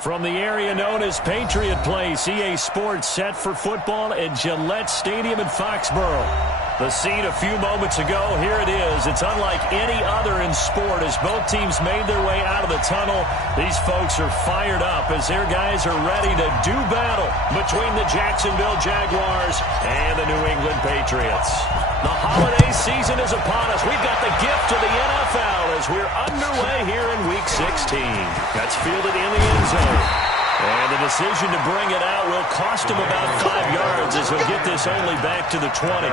From the area known as Patriot Place, EA Sports set for football at Gillette Stadium in Foxborough. The scene a few moments ago, here it is. It's unlike any other in sport as both teams made their way out of the tunnel. These folks are fired up as their guys are ready to do battle between the Jacksonville Jaguars and the New England Patriots. The holiday season is upon us. We've got the gift of the NFL as we're underway here in Week 16. That's fielded in the end zone. And the decision to bring it out will cost him about 5 yards as he'll get this only back to the 20.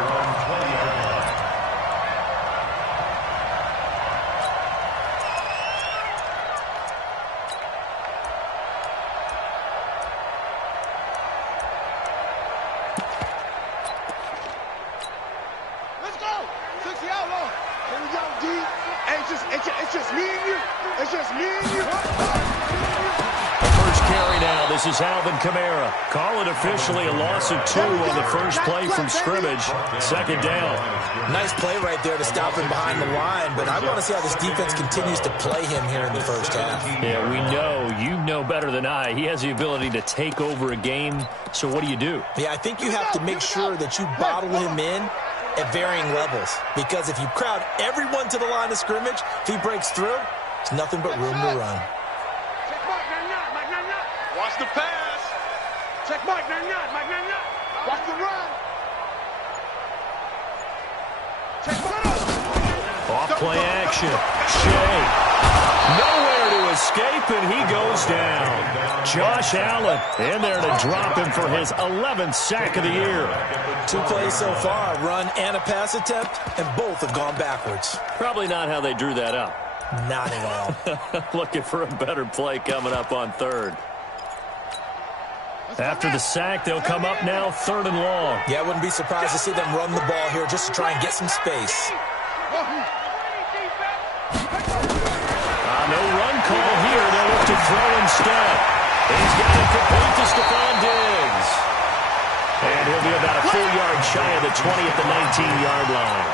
Let's go! 60 outlaw. Here we go, D. It's just me and you. It's just me and you. Carry now. This is Alvin Kamara. Call it officially a loss of 2 on the first play from scrimmage. Second down. Nice play right there to stop him behind the line, but I want to see how this defense continues to play him here in the first half. Yeah, we know. You know better than I. He has the ability to take over a game, so what do you do? Yeah, I think you have to make sure that you bottle him in at varying levels, because if you crowd everyone to the line of scrimmage, if he breaks through, there's nothing but room to run. Watch the pass. Check Mike 99. Mike 99. Watch the run. Check Mike. Off-play action. Shea. Nowhere to escape, and he goes down. Josh Allen in there to drop him for his 11th sack of the year. 2 plays so far, a run and a pass attempt, and both have gone backwards. Probably not how they drew that up. Not at all. Looking for a better play coming up on third. After the sack, they'll come up now 3rd and long. Yeah, I wouldn't be surprised to see them run the ball here just to try and get some space. No run call here. They'll look to throw instead. He's got it complete to Stephon Diggs. And he'll be about a full yard shy of the 20 at the 19-yard line.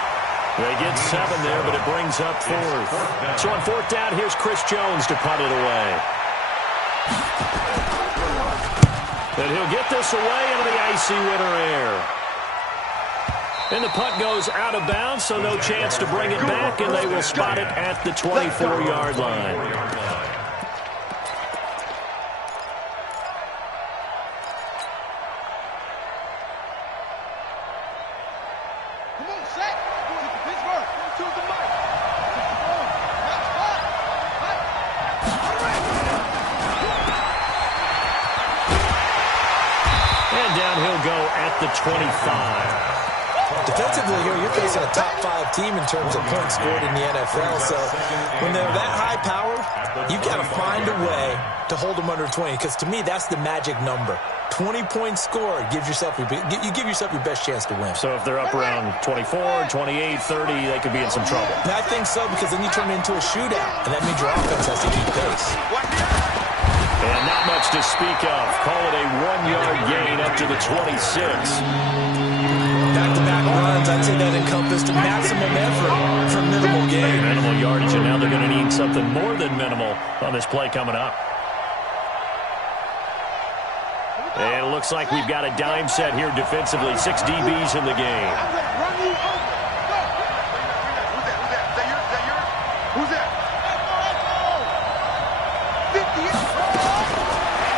They get 7 there, but it brings up 4th. So on 4th down, here's Chris Jones to punt it away. And he'll get this away into the icy winter air. And the punt goes out of bounds, so no chance to bring it back, and they will spot it at the 24-yard line. The 25. Defensively here, you're facing a top 5 team in terms of points scored in the NFL. So when they're that high-powered, you've got to find a way to hold them under 20. Because to me, that's the magic number. 20 points scored gives yourself you give yourself your best chance to win. So if they're up around 24, 28, 30, they could be in some trouble. I think so, because then you turn it into a shootout, and that means your offense has to keep pace. And not much to speak of. Call it a 1-yard gain up to the 26. Back-to-back runs, I'd say that encompassed maximum effort for minimal gain. Minimal yardage, and now they're going to need something more than minimal on this play coming up. And it looks like we've got a dime set here defensively. 6 DBs in the game. Who's that?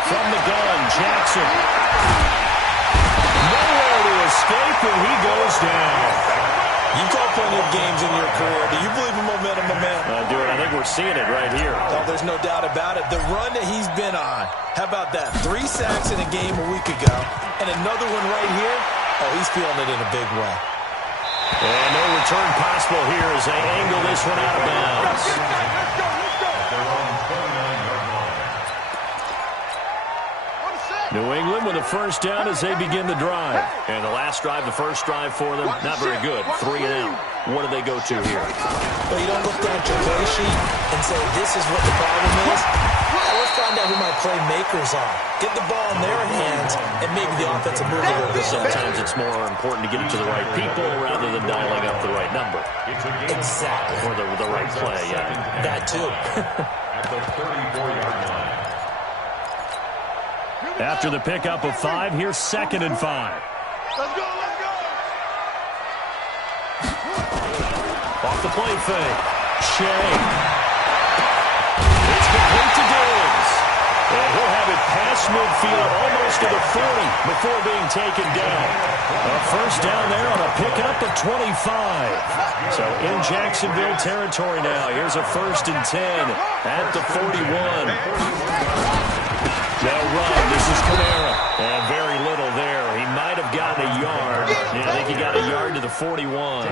From the gun, Jackson. Nowhere to escape, and he goes down. You've called plenty of games in your career. Do you believe in momentum, my man? I do it. I think we're seeing it right here. Oh, there's no doubt about it. The run that he's been on. How about that? 3 sacks in a game a week ago, and another one right here. Oh, he's feeling it in a big way. And no return possible here as they angle this one out of bounds. New England with a first down as they begin the drive. And the last drive, the first drive for them, not very good. 3 and out. What do they go to here? Well, you don't look down at your play sheet and say, this is what the problem is. Let's find out who my playmakers are. Get the ball in their hands, and maybe the offense will move a little bit. Sometimes it's more important to get it to the right people rather than dialing up the right number. Exactly. Or the right play, yeah. That too. At the 34-yard line. After the pickup of 5, here's 2nd and 5. Let's go, let's go. Off the play fake. Shea. It's complete to Diggs. And he'll have it past midfield, almost to the 40, before being taken down. A first down there on a pickup of 25. So in Jacksonville territory now. Here's a 1st and 10 at the 41. They'll run. This is Kamara. And very little there. He might have gotten a yard. Yeah, I think he got a yard to the 41.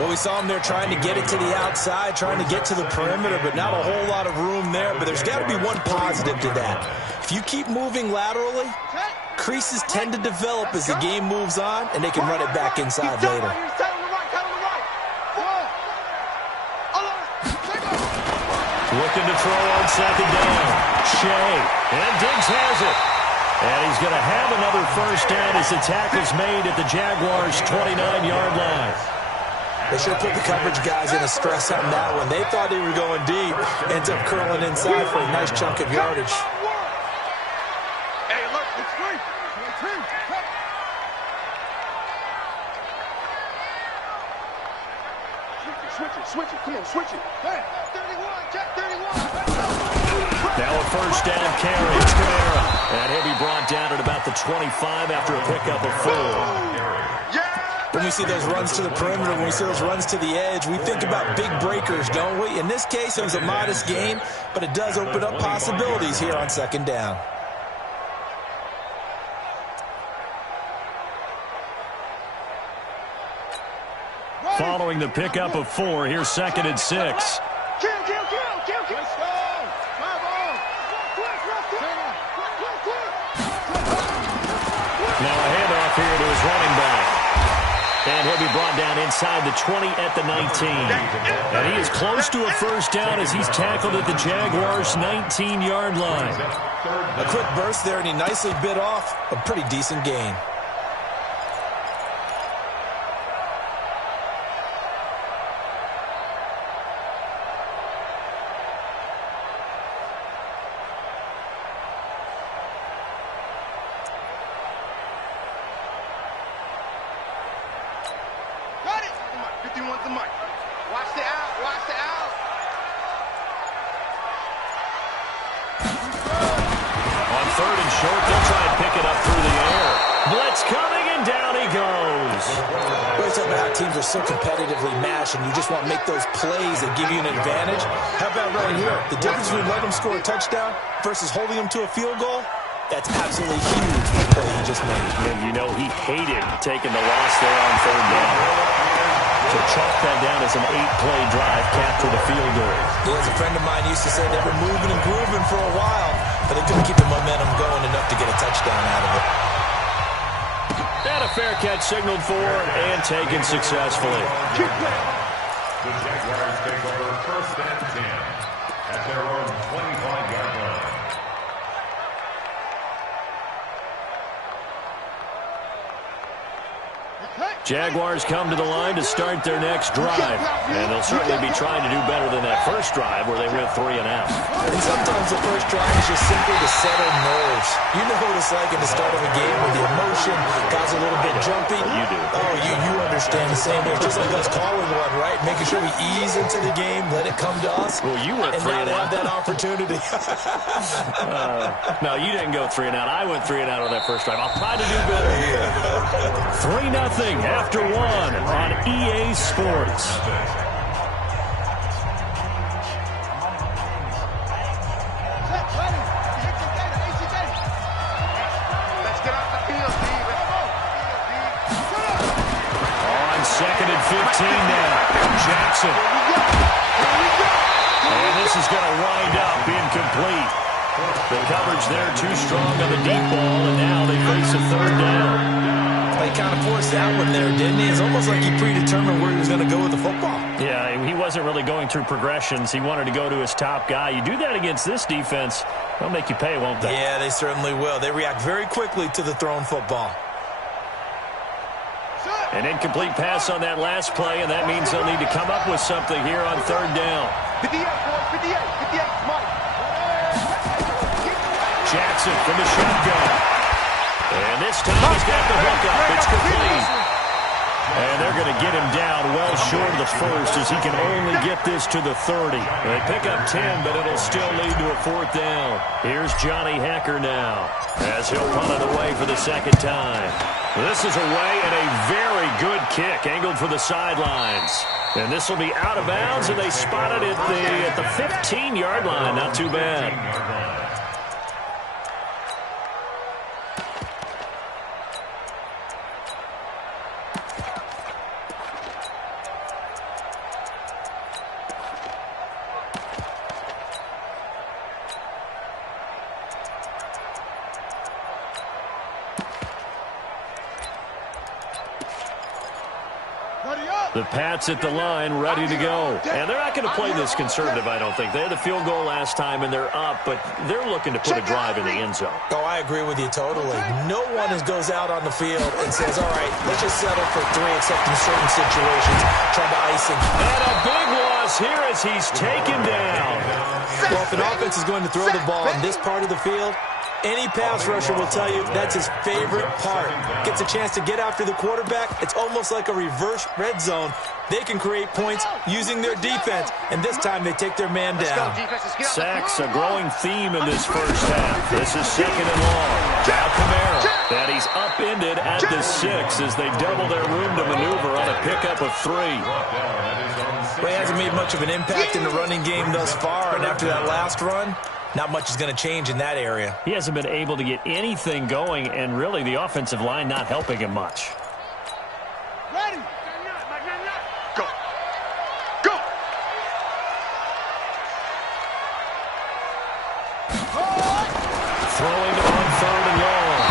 Well, we saw him there trying to get it to the outside, trying to get to the perimeter, but not a whole lot of room there. But there's got to be one positive to that. If you keep moving laterally, creases tend to develop as the game moves on, and they can run it back inside later. Looking to throw on 2nd down. Shea. And Diggs has it. And he's going to have another first down as the tackle's made at the Jaguars' 29-yard line. They should have put the coverage guys in a stress on that one. They thought they were going deep. Ends up curling inside for a nice chunk of yardage. Hey, look, it's free. Switch it. Come on, switch it. Hey, 31, check 31. Now a first down carry. It's Kamara. And he'll be brought down at about the 25 after a pickup of 4. When we see those runs to the perimeter, when we see those runs to the edge, we think about big breakers, don't we? In this case, it was a modest gain, but it does open up possibilities here on 2nd down. Following the pickup of 4, here's 2nd and 6. Kill. Let's go. Now a handoff here to his running back. And he'll be brought down inside the 20 at the 19. And he is close to a first down as he's tackled at the Jaguars' 19-yard line. A quick burst there, and he nicely bit off a pretty decent gain. Teams are so competitively matched, and you just want to make those plays that give you an advantage. How about right here? The difference between letting them score a touchdown versus holding them to a field goal, that's absolutely huge for the play he just made. And you know he hated taking the loss there on 3rd down. To chalk that down as an 8-play drive, capture the field goal. Yeah, as a friend of mine used to say, they were moving and grooving for a while, but they couldn't keep the momentum going enough to get a touchdown out of it. And a fair catch signaled for and taken successfully. The Jaguars take over 1st and 10 at their own 25-yard line. Jaguars come to the line to start their next drive. And they'll certainly be trying to do better than that first drive where they went 3 and out. And sometimes the first drive is just simply to settle nerves. You know what it's like at the start of a game when the emotion got a little bit jumpy. You do. Oh, you understand the same way. It's just like us calling one, right? Making sure we ease into the game, let it come to us. Well, you went 3 and out. And now they have that opportunity. No, you didn't go 3 and out. I went 3 and out on that first drive. I'll try to do better here. 3-0 after 1 on EA Sports. On 2nd and 15 now. Jackson. And this is going to wind up incomplete. The coverage there too strong on the deep ball, and now they face a 3rd down. He kind of forced that one there, didn't he? It's almost like he predetermined where he was going to go with the football. Yeah, he wasn't really going through progressions. He wanted to go to his top guy. You do that against this defense, they'll make you pay, won't they? Yeah, they certainly will. They react very quickly to the thrown football. An incomplete pass on that last play, and that means they'll need to come up with something here on 3rd down. 58, boys, 58, Mike. Jackson from the shotgun. And this time he's got the hook up. It's complete. And they're going to get him down well short of the first as he can only get this to the 30. They pick up 10, but it'll still lead to a 4th down. Here's Johnny Hecker now as he'll punt it away for the 2nd time. This is away and a very good kick angled for the sidelines. And this will be out of bounds, and they spot it at the 15-yard line. Not too bad. The Pats at the line, ready to go. And they're not going to play this conservative, I don't think. They had the field goal last time, and they're up, but they're looking to put a drive in the end zone. Oh, I agree with you totally. No one goes out on the field and says, all right, let's just settle for 3, except in certain situations, trying to ice him. And a big loss here as he's taken down. Well, if an offense is going to throw the ball in this part of the field, any pass rusher will tell you that's his favorite part. Gets a chance to get after the quarterback. It's almost like a reverse red zone. They can create points using their defense, and this time they take their man down. Sacks, a growing theme in this first half. This is 2nd and long. Now Kamara. And he's upended at the 6 as they double their room to maneuver on a pickup of 3. Well, he hasn't made much of an impact in the running game thus far, and after that last run, not much is going to change in that area. He hasn't been able to get anything going, and really the offensive line not helping him much. Ready. Go. Go. Throwing on 3rd and long.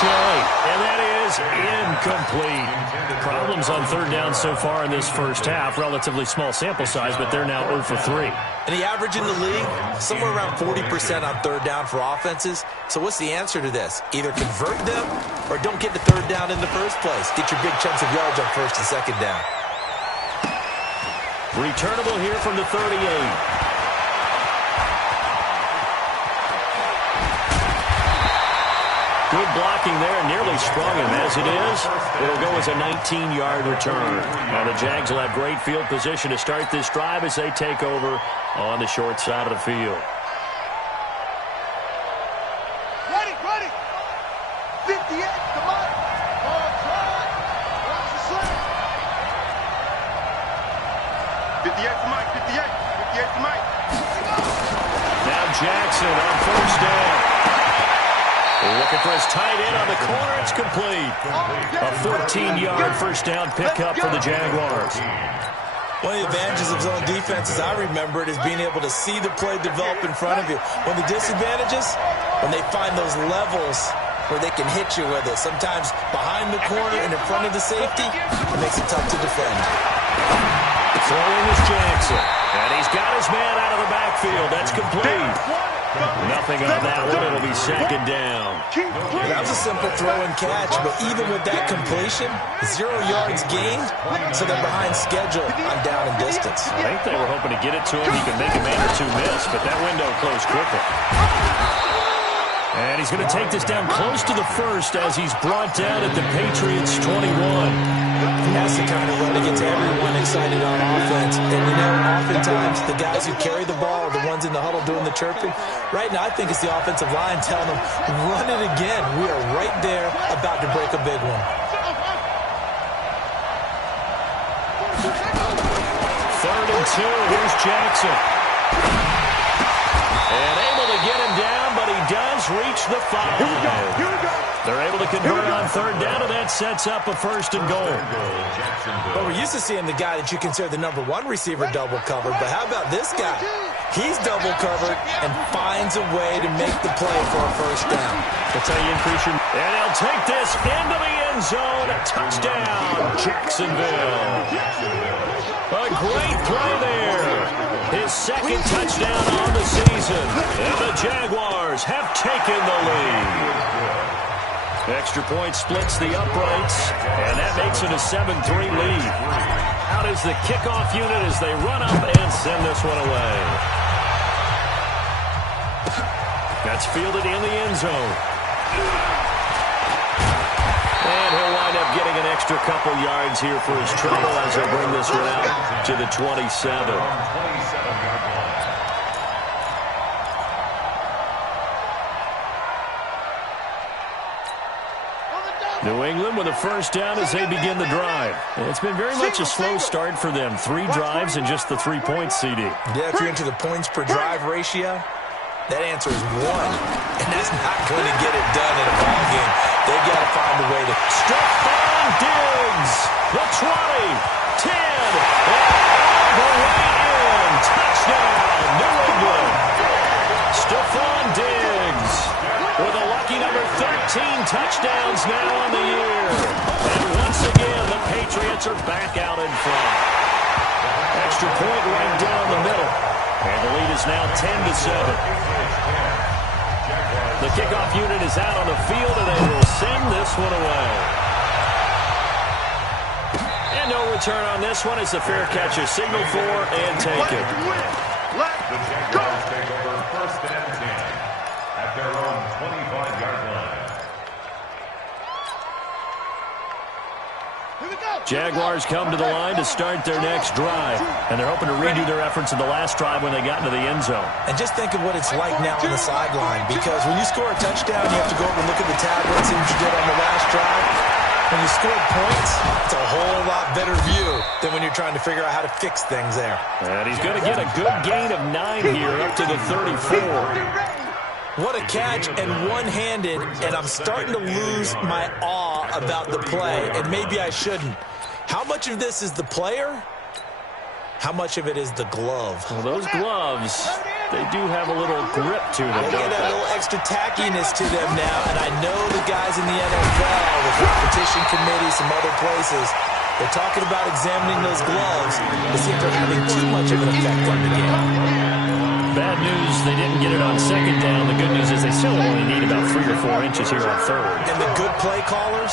Shelley, and that is incomplete. Problems on 3rd down so far in this first half. Relatively small sample size, but they're now 0 for 3. And the average in the league, somewhere around 40% on 3rd down for offenses. So what's the answer to this? Either convert them or don't get the 3rd down in the first place. Get your big chunks of yards on 1st and 2nd down. Returnable here from the 38. Good blocking there, nearly sprung him. As it is, it'll go as a 19-yard return. Now the Jags will have great field position to start this drive as they take over on the short side of the field. Ready. 58, come on. Ball try. Watch the slam. 58 to Mike, 58 to Mike. Now Jackson on 1st down. Looking for his tight end on the corner. It's complete. A 14-yard 1st down pickup for the Jaguars. One of the advantages of zone defense, as I remember it, is being able to see the play develop in front of you. One of the disadvantages, when they find those levels where they can hit you with it. Sometimes behind the corner and in front of the safety, it makes it tough to defend. Throwing is Jackson. And he's got his man out of the backfield. That's complete. Nothing on that one. It'll be 2nd down. That was a simple throw and catch, but even with that completion, 0 yards gained, so they're behind schedule on down and distance. I think they were hoping to get it to him. He could make a man or two miss, but that window closed quickly. And he's going to take this down close to the 1st as he's brought down at the Patriots' 21. That's the kind of run that gets everyone excited on offense. And, you know, oftentimes the guys who carry the ball are the ones in the huddle doing the chirping. Right now, I think it's the offensive line telling them, run it again. We are right there about to break a big one. 3rd and 2. Here's Jackson. And able to get him down, but he does reach the 5. Here we go. They're able to convert on 3rd down, and that sets up a 1st and goal. Well, we're used to seeing the guy that you consider the #1 receiver double covered, but how about this guy? He's double covered and finds a way to make the play for a 1st down. That's how you increase your... And he'll take this into the end zone. A touchdown, Jacksonville. A great play there. His 2nd touchdown on the season. And the Jaguars have taken the lead. Extra point splits the uprights, and that makes it a 7-3 lead. Out is the kickoff unit as they run up and send this one away. That's fielded in the end zone. And he'll wind up getting an extra couple yards here for his trouble as he'll bring this one out to the 27. New England with a first down as they begin the drive. It's been very much a slow start for them. 3 drives and just the 3 points, CD. Yeah, if you're into the points per drive ratio, that answer is 1. And that's not going to get it done in a ball game. They've got to find a way to... Stephon Diggs, the 20, 10, and the way in. Touchdown, New England. Stephon Diggs with a lucky number 13 touchdowns now on the year. And once again, the Patriots are back out in front. Extra point right down the middle. And the lead is now 10-7. The kickoff unit is out on the field, and they will send this one away. And no return on this one as the fair catch is signaled for and taken. The Jaguars take over first and 10 at their own 25-yard line. Jaguars come to the line to start their next drive, and they're hoping to redo their efforts in the last drive when they got into the end zone. And just think of what it's like now on the sideline, because when you score a touchdown, you have to go over and look at the tablet, see what you did on the last drive. When you score points, it's a whole lot better view than when you're trying to figure out how to fix things there. And he's going to get a good gain of 9 here up to the 34. What a catch, and one-handed, and I'm starting to lose my awe about the play, and maybe I shouldn't. How much of this is the player? How much of it is the glove? Well, those gloves, they do have a little grip to them. They get a little extra tackiness to them now, and I know the guys in the NFL, the competition committee, some other places, they're talking about examining those gloves to see if they're having too much of an effect on the game. Bad news, they didn't get it on second down. The good news is they still only need about 3 or 4 inches here on third. And the good play callers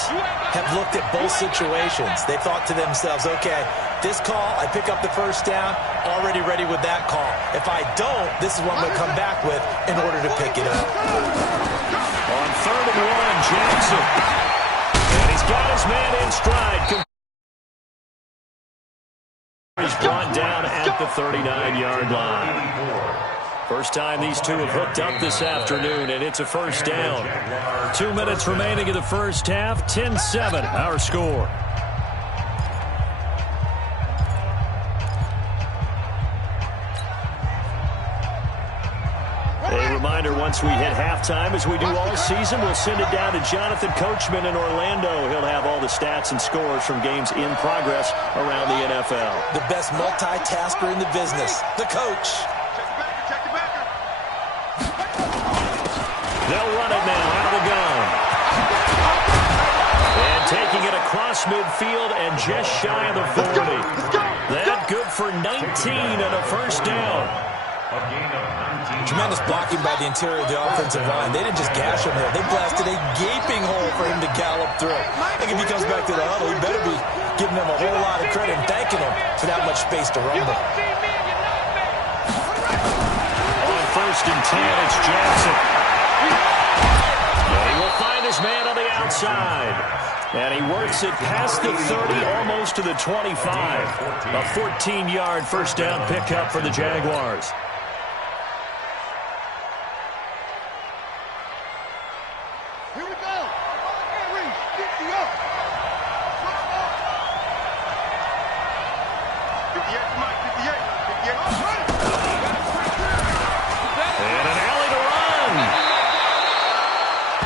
have looked at both situations. They thought to themselves, okay, this call, I pick up the first down, already ready with that call. If I don't, this is what I'm going to come back with in order to pick it up. On 3rd and 1, Jackson. And he's got his man in stride. He's brought down at the 39-yard line. First time these two have hooked up this afternoon, and it's a first down. 2 minutes remaining in the first half, 10-7, our score. A reminder, once we hit halftime, as we do all season, we'll send it down to Jonathan Coachman in Orlando. He'll have all the stats and scores from games in progress around the NFL. The best multitasker in the business, the coach. They'll run it now out of the gun. And taking it across midfield and just shy of the 40. That good for 19 and a first down. Tremendous blocking by the interior of the offensive line. They didn't just gash him there. They blasted a gaping hole for him to gallop through. I think if he comes back to the huddle, he better be giving them a whole lot of credit and thanking them for that much space to rumble. On 1st and 10, it's Jackson. And he will find his man on the outside. And he works it past the 30, almost to the 25. A 14-yard first down pickup for the Jaguars. Here we go. Reach, 50 up. 58, Mike, 58. 58. And an alley to run.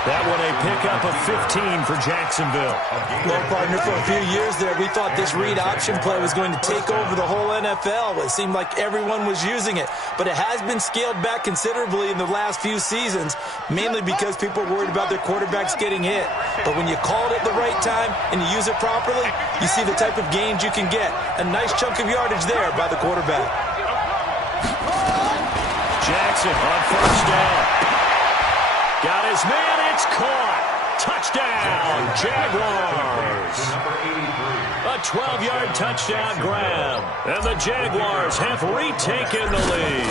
That one a pickup of 15 for Jacksonville. Well, partner, for a few years there, we thought this read option play was going to take over the whole NFL. It seemed like everyone was using it. But it has been scaled back considerably in the last few seasons, mainly because people are worried about their quarterbacks getting hit. But when you call it at the right time and you use it properly, you see the type of gains you can get. A nice chunk of yardage there by the quarterback. Jackson on first down. Got his man, it's caught. Touchdown, Jaguars. A 12-yard touchdown grab. And the Jaguars have retaken the lead.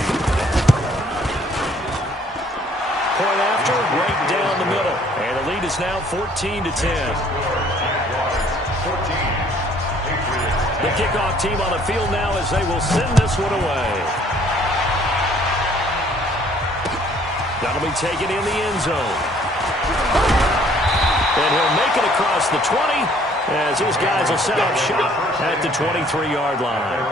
point after, right down the middle. And the lead is now 14-10. The kickoff team on the field now as they will send this one away. That'll be taken in the end zone. And he'll make it across the 20 as his guys will set up shop at the 23-yard line.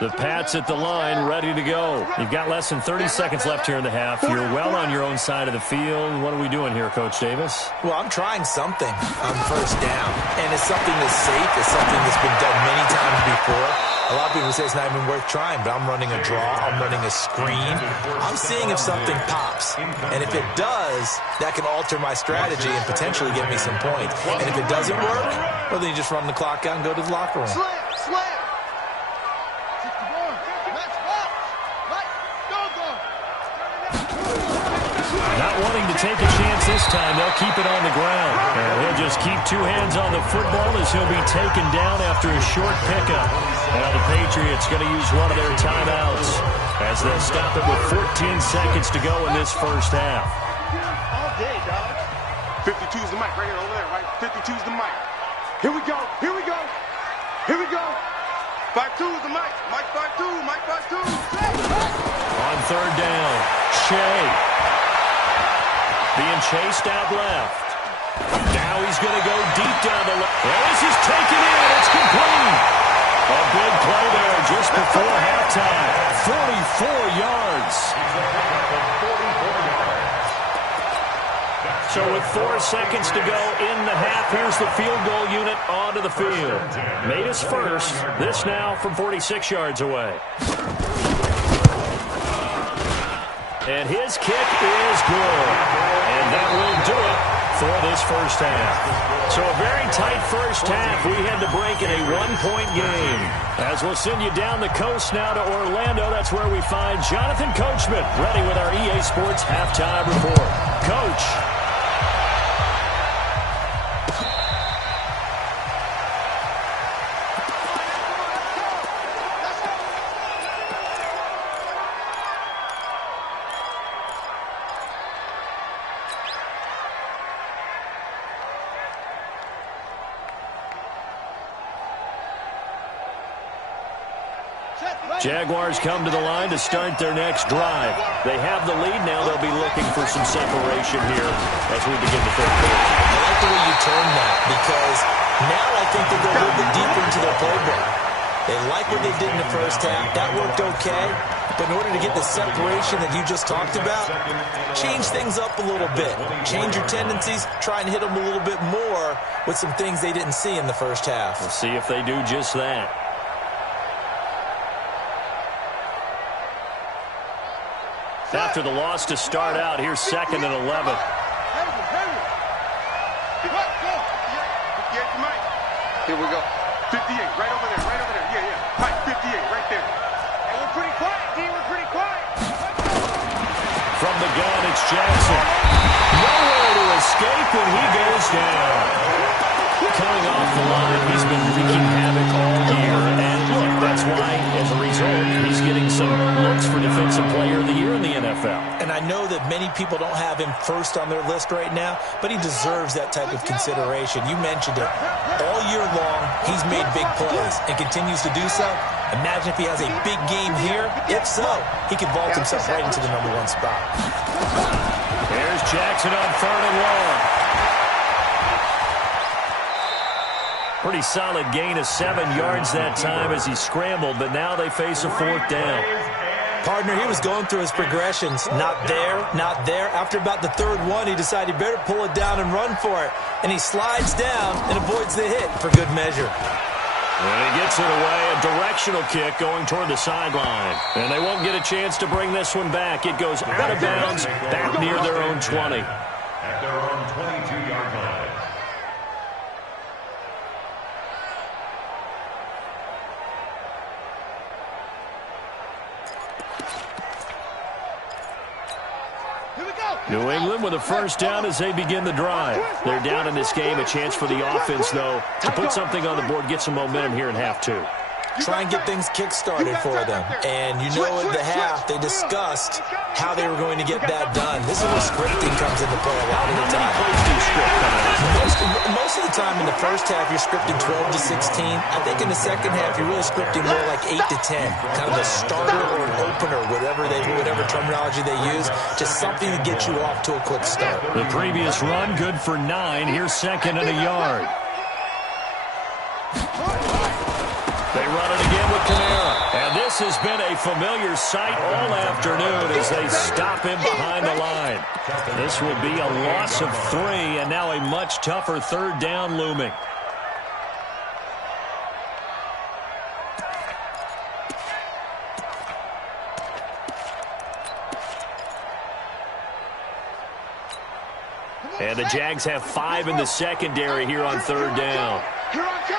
The Pats at the line, ready to go. You've got less than 30 seconds left here in the half. You're well on your own side of the field. What are we doing here, Coach Davis? Well, I'm trying something on first down, and it's something that's safe. It's something that's been done many times before. A lot of people say it's not even worth trying, but I'm running a draw. I'm running a screen. I'm seeing if something pops, and if it does, that can alter my strategy and potentially get me some points. And if it doesn't work, well, then you just run the clock out and go to the locker room. Slam! Not wanting to take a chance this time, they'll keep it on the ground. And he'll just keep two hands on the football as he'll be taken down after a short pickup. Now the Patriots going to use one of their timeouts as they'll stop it with 14 seconds to go in this first half. All day, dog. 52's the mic right here, over there, right? 52's the mic. Here we go. Here we go. Here we go. 52's the mic. Mike 52. Mike 52. On third down, Shea. Being chased out left. Now he's going to go deep down the left. Well, this is taken in. It's complete. A big play there just before halftime. 44 yards. So with 4 seconds to go in the half, here's the field goal unit onto the field. Made his first. This now from 46 yards away. And his kick is good. And that will do it for this first half. So a very tight first half. We had to break in a one-point game. As we'll send you down the coast now to Orlando, that's where we find Jonathan Coachman, ready with our EA Sports Halftime Report. Coach. Jaguars come to the line to start their next drive. They have the lead now. They'll be looking for some separation here as we begin the third quarter. I like the way you turn that because now I think they go a little bit deeper into their playbook. They like what they did in the first half. That worked okay. But in order to get the separation that you just talked about, change things up a little bit. Change your tendencies. Try and hit them a little bit more with some things they didn't see in the first half. We'll see if they do just that. After the loss to start out, here's 2nd and 11. Here we go. 58, right over there, right over there. Yeah, yeah. Mike, 58, right there. Hey, we're pretty quiet, D. We're pretty quiet. From the gun, it's Jackson. Nowhere to escape, and he goes down. Coming off the line, he's been wreaking havoc all year. And look, that's why, as a result, he's getting some looks for Defensive Player of the Year in the NFL. And I know that many people don't have him first on their list right now, but he deserves that type of consideration. You mentioned it. All year long, he's made big plays and continues to do so. Imagine if he has a big game here. If so, he could vault himself right into the #1 spot. There's Jackson on 3rd and long. Pretty solid gain of 7 yards that time as he scrambled, but now they face a 4th down. Partner, he was going through his progressions. Not there, not there. After about the 3rd one, he decided he better pull it down and run for it. And he slides down and avoids the hit for good measure. And he gets it away, a directional kick going toward the sideline. And they won't get a chance to bring this one back. It goes out of bounds, back near their own 20. At their own 22-yard line. Here we New England with a first down as they begin the drive. They're down in this game. A chance for the offense, though, to put something on the board, get some momentum here in half two. Try and get things kick-started for them. And you know at the half, they discussed how they were going to get that done. This is where scripting comes into play a lot of the time. Most of the time in the first half, you're scripting 12 to 16. I think in the second half, you're really scripting more like 8 to 10. Kind of a starter or an opener, whatever terminology they use. Just something to get you off to a quick start. The previous run, good for 9. Here's second and a yard. They run it again with Kamara. And this has been a familiar sight all afternoon as they stop him behind the line. This will be a loss of 3, and now a much tougher third down looming. And the Jags have 5 in the secondary here on third down. Here I come!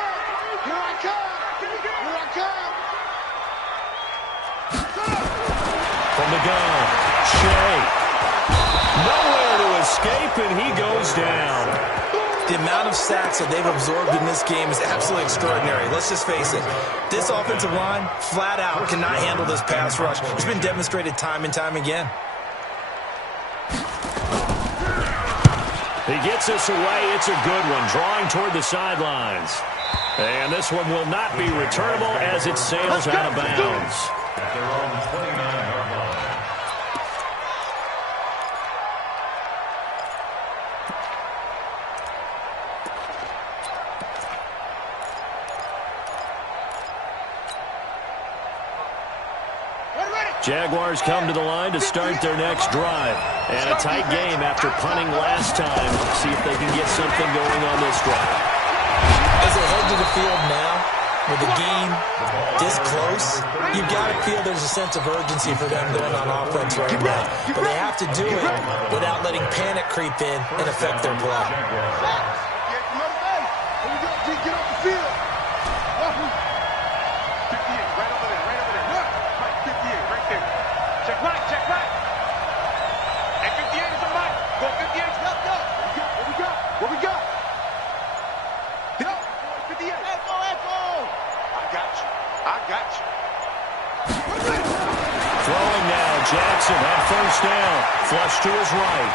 Here I come! Here I come! From the gun, Shea. Nowhere to escape, and he goes down. The amount of sacks that they've absorbed in this game is absolutely extraordinary. Let's just face it. This offensive line, flat out, cannot handle this pass rush. It's been demonstrated time and time again. He gets this away. It's a good one, drawing toward the sidelines. And this one will not be returnable as it sails out of bounds. At their own 29-yard line. Jaguars come to the line to start their next drive. And a tight game after punting last time. See if they can get something going on this drive. As they head to the field now, with the game this close, you've got to feel there's a sense of urgency for them going on offense right now. But they have to do it without letting panic creep in and affect their play. Get off the field. 58, right over there, right over there. Mike, 58, right there. Check right, check right. And 58 is a Mike. Go 58, let's go. What we got? What we got? Get up, 58. Echo, echo. I got you. I got you. Throwing now, Jackson on first down. Flush to his right.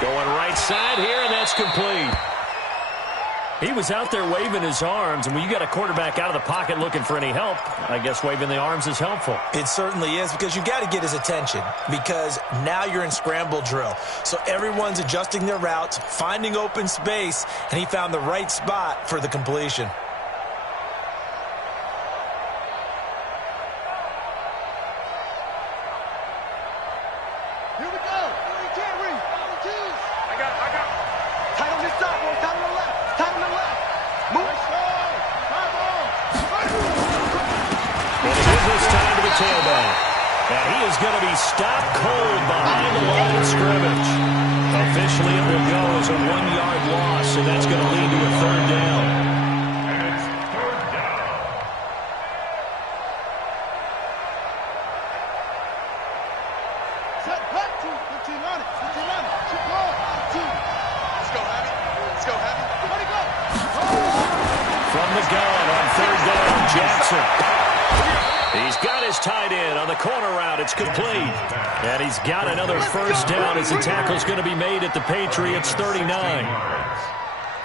Going right side here, and that's complete. He was out there waving his arms, and when you got a quarterback out of the pocket looking for any help, I guess waving the arms is helpful. It certainly is, because you got to get his attention, because now you're in scramble drill. So everyone's adjusting their routes, finding open space, and he found the right spot for the completion. Here we go. Terry. I got it. Tight on this side, boy. Tight on the left. Tight on the left. Move. And he gives this time to the tailback. And he is going to be stopped cold behind the line of scrimmage. Officially, it will go as a 1-yard loss, and that's going to lead to a third down. And it's third down. Set, back to 15 on it. 15 on it. Chip ball. 2. Let's go, Happy. Let's go, Happy. Where'd he go? From the gun on third down, Jackson. He's got his tight end on the corner route. It's complete. And he's got another first down as the tackle's going to be made at the Patriots 39.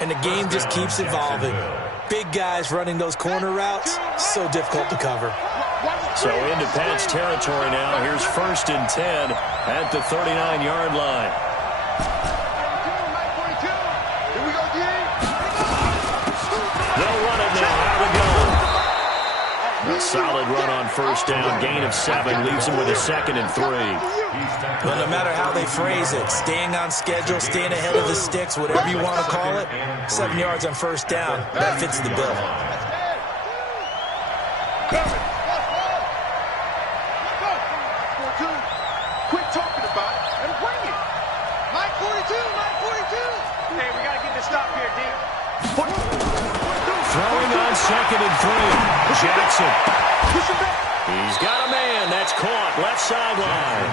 And the game just keeps evolving. Big guys running those corner routes, so difficult to cover. So into Pat's territory now. Here's first and 10 at the 39-yard line. Here we go, D. They'll run it now. Out of the gun. A solid run on first down. Gain of 7 leaves him with a second and 3. But no matter how they phrase it, staying on schedule, staying ahead of the sticks, whatever you want to call it, 7 yards on first down, that fits the bill. Quit talking about it and bring it. Mike 42, Mike 42. Hey, we got to get this stop here, D. Throwing on second and 3. Jackson. He's got a man. That's caught. Left sideline.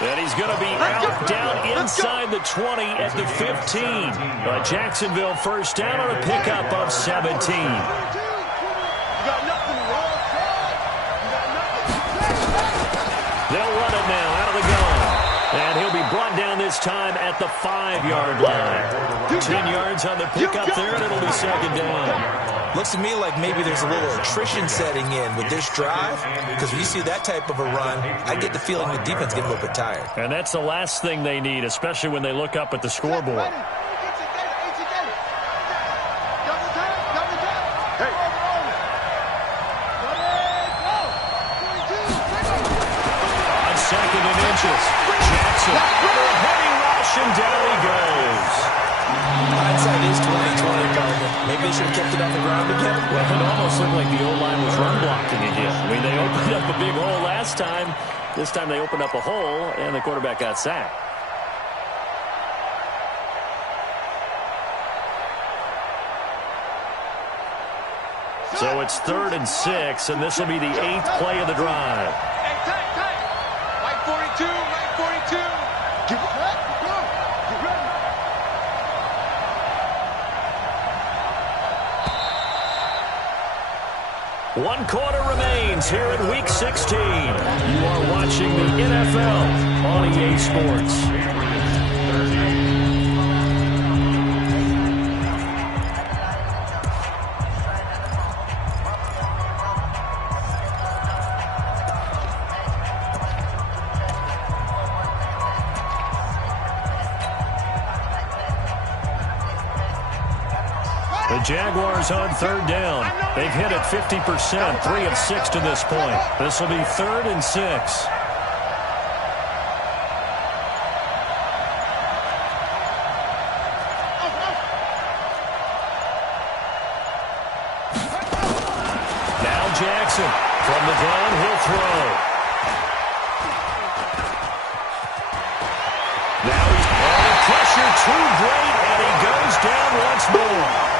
And he's going to be out down inside the 20 at the 15. Jacksonville first down on a pickup of 17. They'll run it now out of the gun. And he'll be brought down this time at the 5-yard line. 10 yards on the pickup there, and it'll be second down. Looks to me like maybe there's a little attrition setting in with this drive, because when you see that type of a run, I get the feeling the defense getting a little bit tired. And that's the last thing they need, especially when they look up at the scoreboard. On second and inches, Jackson under a heavy rush, and down he goes. Hindsight is 20/20, partner. Maybe they should have kept it on the ground again. Well, it almost looked like the O-line was run blocking again. I mean, they opened up a big hole last time. This time they opened up a hole, and the quarterback got sacked. So it's 3rd and 6, and this will be the 8th play of the drive. Hey, tight. Right 42, right 42. Get ready. Get ready. One quarter remains here in Week 16. You are watching the NFL on EA Sports. The Jaguars on 3rd down. They've hit it 50%, 3 of 6 to this point. This will be 3rd and 6. Now Jackson from the gun, he'll throw. Now he's under pressure, too great, and he goes down once more.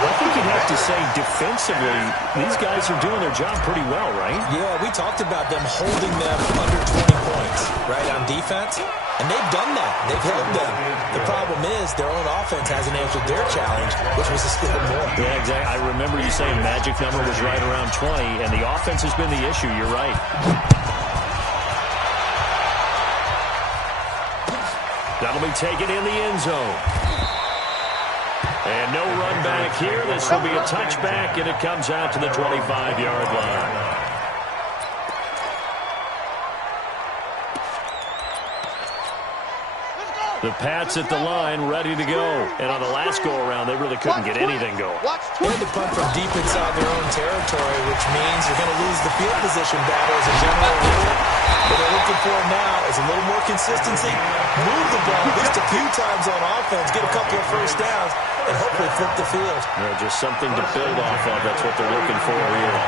I think you'd have to say defensively, these guys are doing their job pretty well, right? Yeah, we talked about them holding them under 20 points, right, on defense. And they've done that. They've held them. The problem is their own offense hasn't answered their challenge, which was to steal more. Yeah, exactly. I remember you saying magic number was right around 20, and the offense has been the issue. You're right. That'll be taken in the end zone. And no run back here. This will be a touchback, and it comes out to the 25-yard line. The Pats at the line, ready to go. And on the last go-around, they really couldn't get anything going. They had to punt from deep inside their own territory, which means you're going to lose the field position battle as a general rule. What they're looking for now is a little more consistency, move the ball at least a few times on offense, get a couple of first downs, and hopefully flip the field. Yeah, just something to build off of. That's what they're looking for here.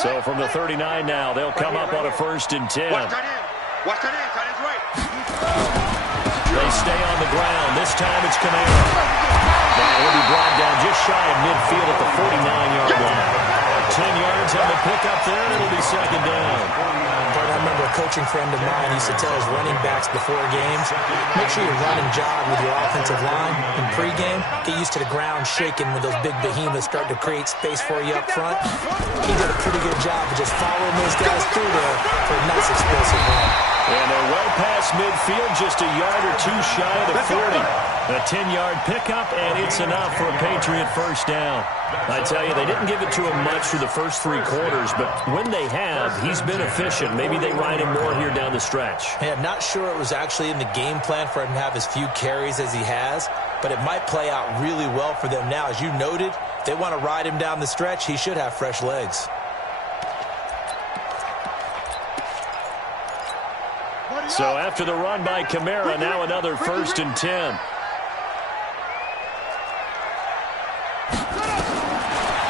So from the 39 now, they'll come up on a 1st and 10. Watch that in. Watch that in. Tight end's right. They stay on the ground. This time it's Kamara. Now he'll be brought down just shy of midfield at the 49-yard line. 10 yards on the pickup there, and it'll be second down. But I remember a coaching friend of mine used to tell his running backs before games, make sure you run and jog with your offensive line in pregame. Get used to the ground shaking when those big behemoths start to create space for you up front. He did a pretty good job of just following those guys through there for a nice explosive run. And they're well past midfield, just a yard or two shy of the 40. A 10-yard pickup, and it's enough for a Patriot first down. I tell you, they didn't give it to him much through the first 3 quarters, but when they have, he's been efficient. Maybe they ride him more here down the stretch. Hey, I'm not sure it was actually in the game plan for him to have as few carries as he has, but it might play out really well for them now. As you noted, if they want to ride him down the stretch, he should have fresh legs. So after the run by Kamara, now another 1st and 10.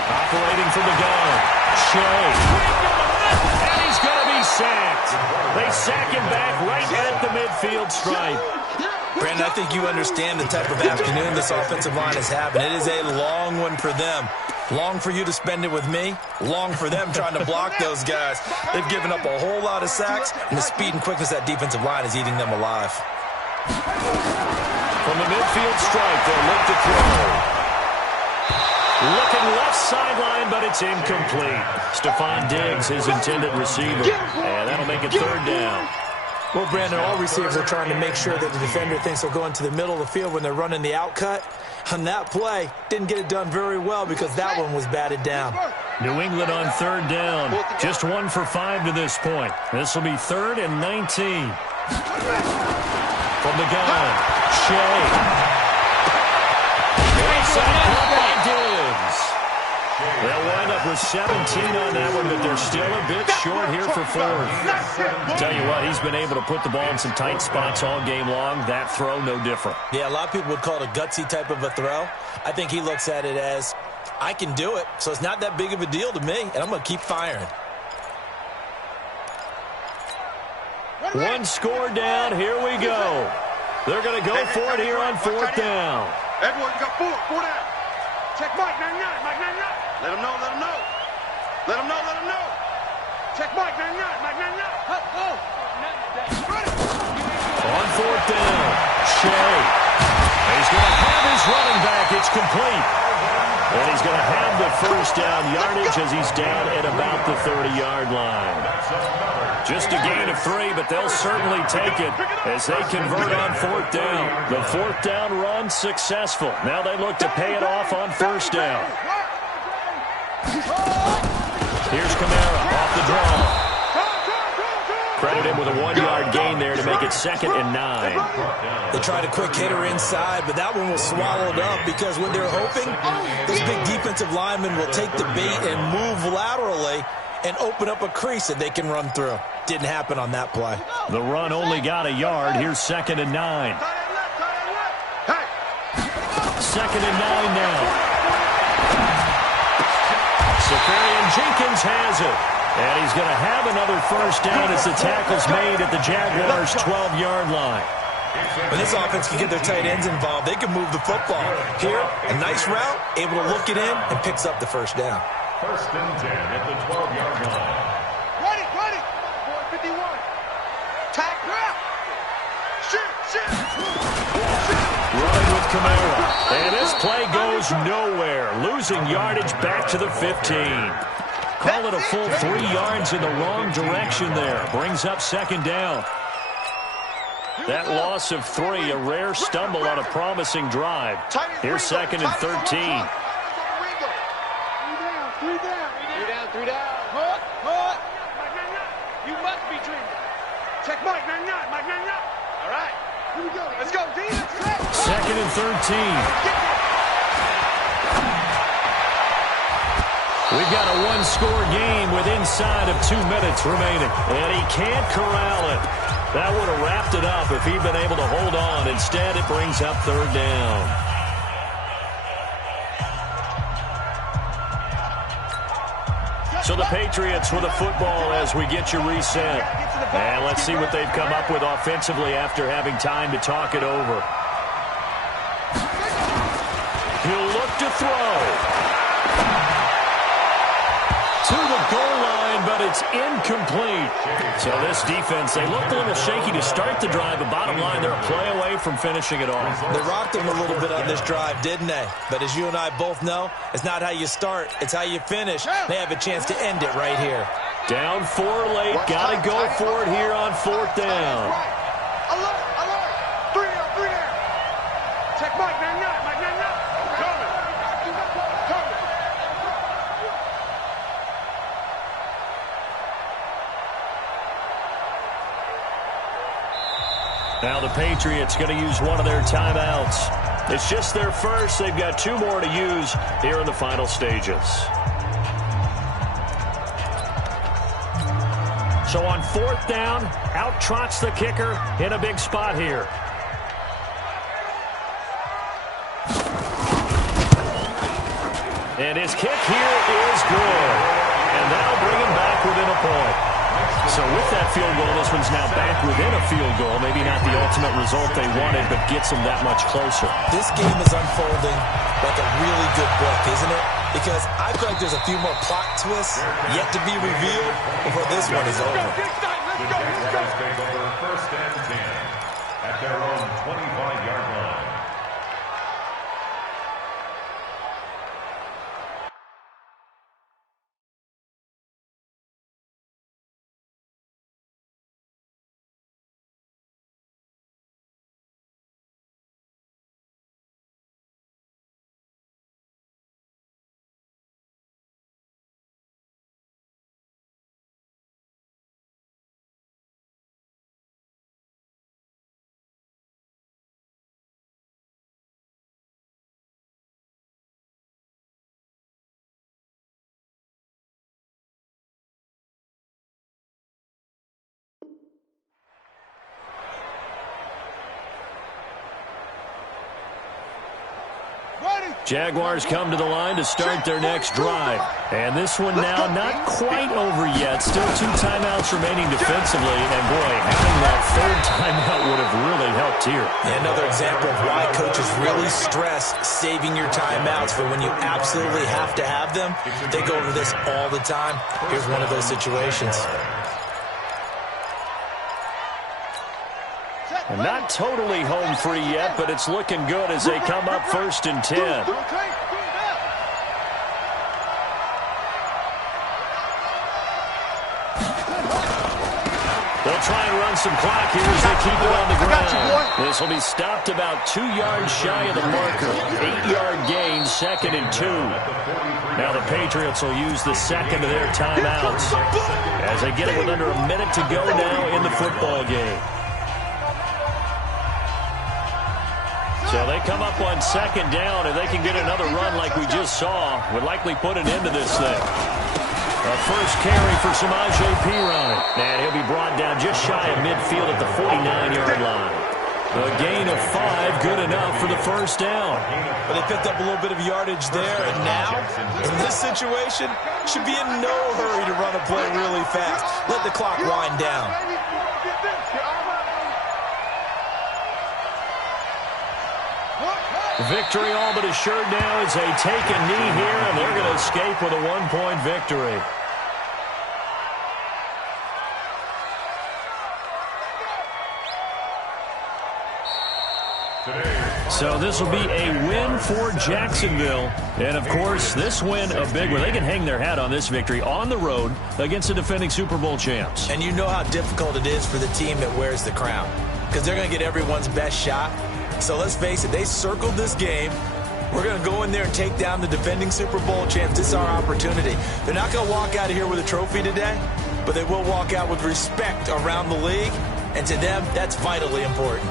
Operating from the gun, Shea. And he's going to be sacked. They sack him back right at the midfield stripe. Brandon, I think you understand the type of afternoon this offensive line is having. It is a long one for them. Long for you to spend it with me. Long for them trying to block those guys. They've given up a whole lot of sacks, and the speed and quickness of that defensive line is eating them alive. From the midfield stripe, they'll look to throw. Looking left sideline, but it's incomplete. Stephon Diggs, his intended receiver. And that'll make it third down. Well, Brandon, all receivers are trying to make sure that the defender thinks they'll go into the middle of the field when they're running the outcut. On that play, didn't get it done very well because that one was batted down. New England on third down. Just 1 for 5 to this point. This will be 3rd and 19. From the gun, Shea. They'll wind up with 17 on that one, but they're still a bit short here for 4th. Tell you what, he's been able to put the ball in some tight spots all game long. That throw, no different. Yeah, a lot of people would call it a gutsy type of a throw. I think he looks at it as, I can do it, so it's not that big of a deal to me, and I'm going to keep firing. One score down. Here we go. They're going to go for it here on 4th down. Edwards got 4 down. Check Mike, 99, Mike 99. Let him know, let him know. Let him know, let him know. Check Mike, 99, Mike 99. Go. On 4th down, Shea. He's going to have his running back. It's complete. And he's going to have the first down yardage as he's down at about the 30-yard line. Just a gain of 3, but they'll certainly take it as they convert on 4th down. The 4th down run successful. Now they look to pay it off on 1st down. Here's Kamara off the draw. Credit him with a 1-yard gain there to make it 2nd and 9. They tried a quick hitter inside, but that one was swallowed up because when they're hoping, those big defensive linemen will take the bait and move laterally and open up a crease that they can run through. Didn't happen on that play. The run only got a yard. Here's 2nd and 9. 2nd and 9 now. Safarian Jenkins has it. And he's going to have another first down as the tackle's made at the Jaguars' 12-yard line. When this offense can get their tight ends involved, they can move the football. Here, a nice route, able to look it in, and picks up the first down. 1st and 10 at the 12-yard line. Ready. 451. Tack route. Shoot. Running with Kamara. And this play goes nowhere. Losing yardage back to the 15. Call it a full 3 yards in the wrong direction there. Brings up 2nd down. That loss of 3, a rare stumble on a promising drive. Here's 2nd and 13. 3 down. Hook. You must be dreaming. Check Mike, 99. All right. Here we go. Let's go, D. 2nd and 13. We've got a 1-score game with inside of 2 minutes remaining. And he can't corral it. That would have wrapped it up if he'd been able to hold on. Instead, it brings up 3rd down. So the Patriots with a football as we get you reset. And let's see what they've come up with offensively after having time to talk it over. He'll look to throw. To the goal line, but it's incomplete. So this defense, they looked a little shaky to start the drive, but bottom line, they're a play away from finishing it off. They rocked them a little bit on this drive, didn't they? But as you and I both know, it's not how you start, it's how you finish. They have a chance to end it right here. Down 4 late, got to go for it here on 4th down. Alert. 3 down. Check Mike, 99. Coming. Now the Patriots going to use one of their timeouts. It's just their first. They've got 2 more to use here in the final stages. So on 4th down, out trots the kicker in a big spot here. And his kick here is good. And that'll bring him back within a point. So with that field goal, this one's now back within a field goal. Maybe not the ultimate result they wanted, but gets them that much closer. This game is unfolding like a really good book, isn't it? Because I feel like there's a few more plot twists yet to be revealed before this one is over. The Jaguars take over first and 10 at their own 25-yard line. Jaguars come to the line to start their next drive. And this one now not quite over yet. Still 2 timeouts remaining defensively. And, boy, having that 3rd timeout would have really helped here. Another example of why coaches really stress saving your timeouts for when you absolutely have to have them. They go over this all the time. Here's one of those situations. And not totally home free yet, but it's looking good as they come up 1st and 10. They'll try and run some clock here as they keep it on the ground. This will be stopped about 2 yards shy of the marker. 8-yard gain, 2nd and 2. Now the Patriots will use the second of their timeouts as they get it with under a minute to go now in the football game. So they come up on 2nd down, and they can get another run like we just saw. Would likely put an end to this thing. A first carry for Samaje Perine. And he'll be brought down just shy of midfield at the 49-yard line. A gain of 5, good enough for the first down. But they picked up a little bit of yardage there, and now, in this situation, should be in no hurry to run a play really fast. Let the clock wind down. Victory all but assured now as they take a knee here, and they're going to escape with a 1-point victory. So this will be a win for Jacksonville. And, of course, this win a big one. They can hang their hat on this victory on the road against the defending Super Bowl champs. And you know how difficult it is for the team that wears the crown, because they're going to get everyone's best shot. So let's face it, they circled this game. We're going to go in there and take down the defending Super Bowl champs. This is our opportunity. They're not going to walk out of here with a trophy today, but they will walk out with respect around the league. And to them, that's vitally important.